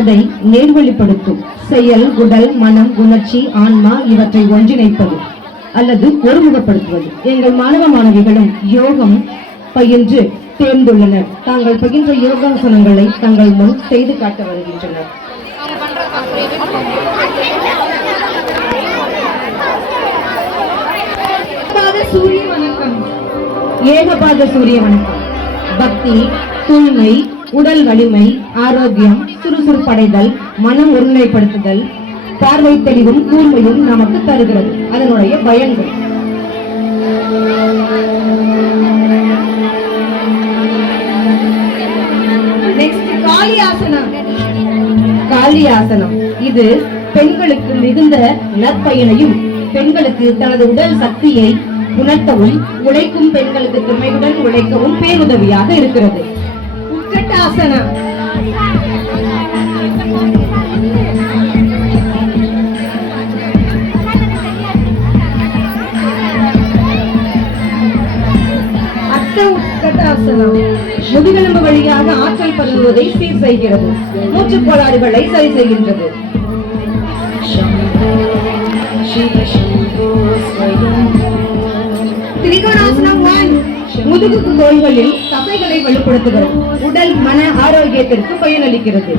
அதை நேர்வழிப்படுத்தும் செயல், உடல், மனம், உணர்ச்சி, ஆன்மா இவற்றை ஒன்றிணைப்பது அல்லது ஒருமுகப்படுத்துவது. எங்கள் மாணவ மாணவிகளும் யோகம் பயின்று தேர்ந்துள்ளனர். தாங்கள் பகிர்ந்த யோகாசனங்களை தங்கள் முன் செய்து காட்ட வருகின்றனர். சூரிய வணக்கம். ஏகபாத சூரிய வணக்கம். பக்தி, தூய்மை, உடல் வலிமை, ஆரோக்கியம், சுறுசுறுப்படைதல், மனம் ஒருநிலைப்படுத்துதல், பார்வை தெளிவும் கூர்மையும் நமக்கு தருகிறது. அதனுடைய பயன்கள்: காளியாசனம். இது பெண்களுக்கு மிகுந்த நற்பயனையும் பெண்களுக்கு தனது உடல் சக்தியை உணர்த்தவும் உழைக்கும் பெண்களுக்கு திறமையுடன் உழைக்கவும் பேருதவியாக இருக்கிறது. உத்கட்டாசனம். முதுகெலும்பு வழியாக ஆற்றல் பரவுவதை சீர் செய்கிறது. மூச்சுக் கோளாறுகளை சரி செய்கின்றது. திரிகோணாசனம் 1. முதுகு கோள்களில் தசைகளை வலுப்படுத்துகிறது. உடல் மன ஆரோக்கியத்திற்கு பயனளிக்கிறது.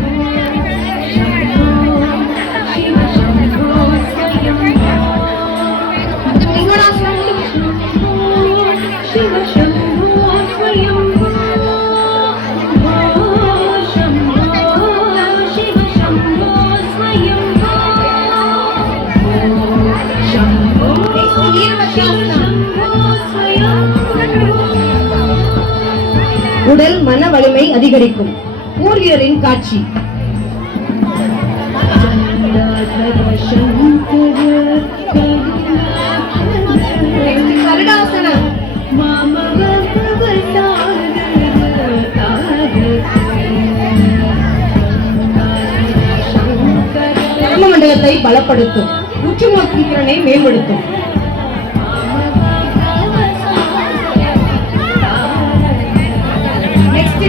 உடல் மன வலிமை அதிகரிக்கும். பூர்வீகரின் காட்சி. மண்டலத்தை பலப்படுத்தும். உற்று நோக்கும் திறனை மேம்படுத்தும்.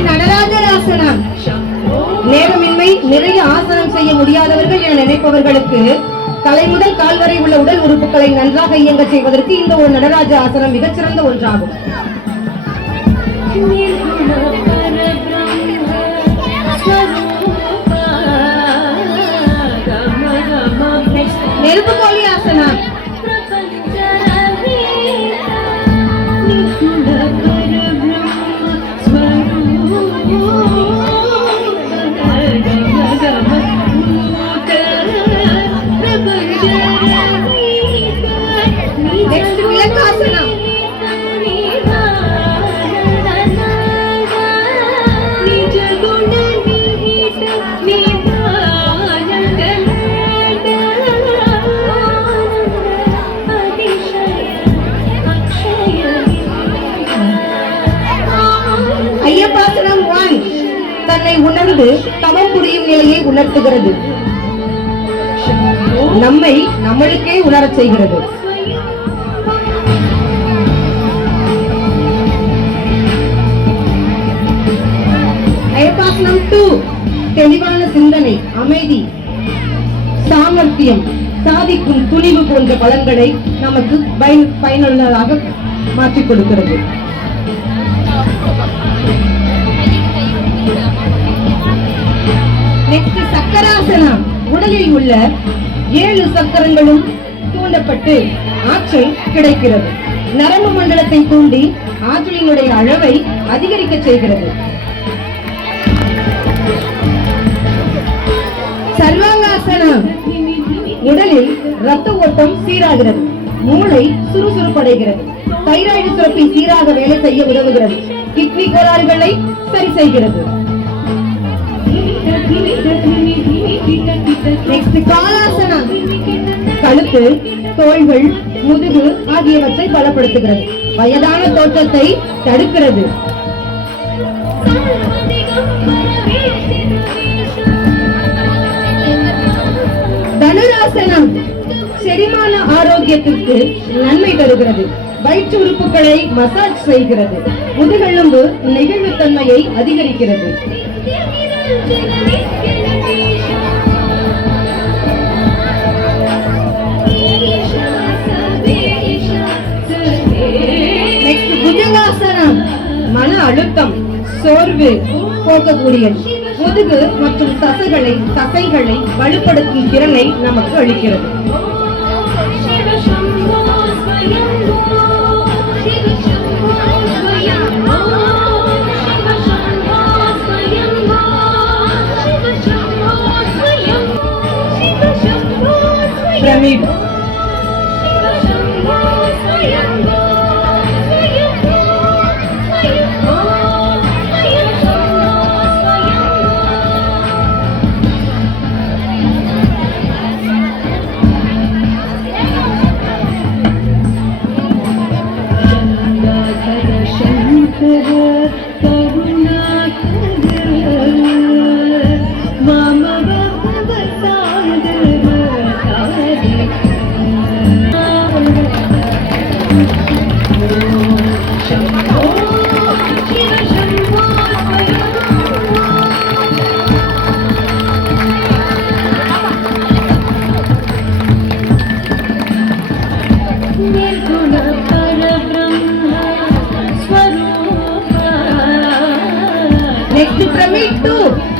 நடராஜராசனம். நேரமின்மை, நிறைய ஆசனம் செய்ய முடியாதவர்கள் என நினைப்பவர்களுக்கு தலை முதல் கால் வரை உள்ள உடல் உறுப்புகளை நன்றாக இயங்க செய்வதற்கு இந்த ஒரு நடராஜ ஆசனம் மிகச்சிறந்த ஒன்றாகும். நெருப்பு கோழி ஆசனம். தன்னை உணர்ந்து தவம் புரியும் நிலையை உணர்த்துகிறது. நம்மை நம்மளுக்கே உணரச் செய்கிறது. அயப்பாசனம் 2. தெளிவான சிந்தனை, அமைதி, சாமர்த்தியம், சாதிக்கும் துணிவு போன்ற பலன்களை நமக்கு பயனுள்ளதாக மாற்றிக் கொடுக்கிறது. சக்கராசனம். உடலில் உள்ள 7 சக்கரங்களும் தூண்டப்பட்டு ஆற்றல் கிடைக்கிறது. நரம்பு மண்டலத்தை தூண்டி ஆற்றலினுடைய அளவை அதிகரிக்க செய்கிறது. சர்வாங்காசனம். உடலில் ரத்த ஓட்டம் சீராகிறது. மூளை சுறுசுறுப்படைகிறது. தைராய்டு சுரப்பி சீராக வேலை செய்ய உதவுகிறது. கிட்னி கோளாறுகளை சரி செய்கிறது. காலாசனம். கழுத்து, தோள்கள், முதுகு ஆகியவற்றை பலப்படுத்துகிறது. வயதான தோற்றத்தை தடுக்கிறது. தனுராசனம். செரிமான ஆரோக்கியத்திற்கு நன்மை தருகிறது. வயிற்று உறுப்புகளை மசாஜ் செய்கிறது. முதுகெலும்பு நெகிழ்வுத்தன்மையை அதிகரிக்கிறது. அழுத்தம், சோர்வு போக்கக்கூடியது. முதுகு மற்றும் தசைகளை வலுப்படுத்தும் திறனை நமக்கு அளிக்கிறது. Pyramid, next pyramid 2.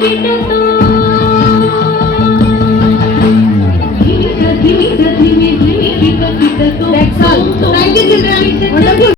Kita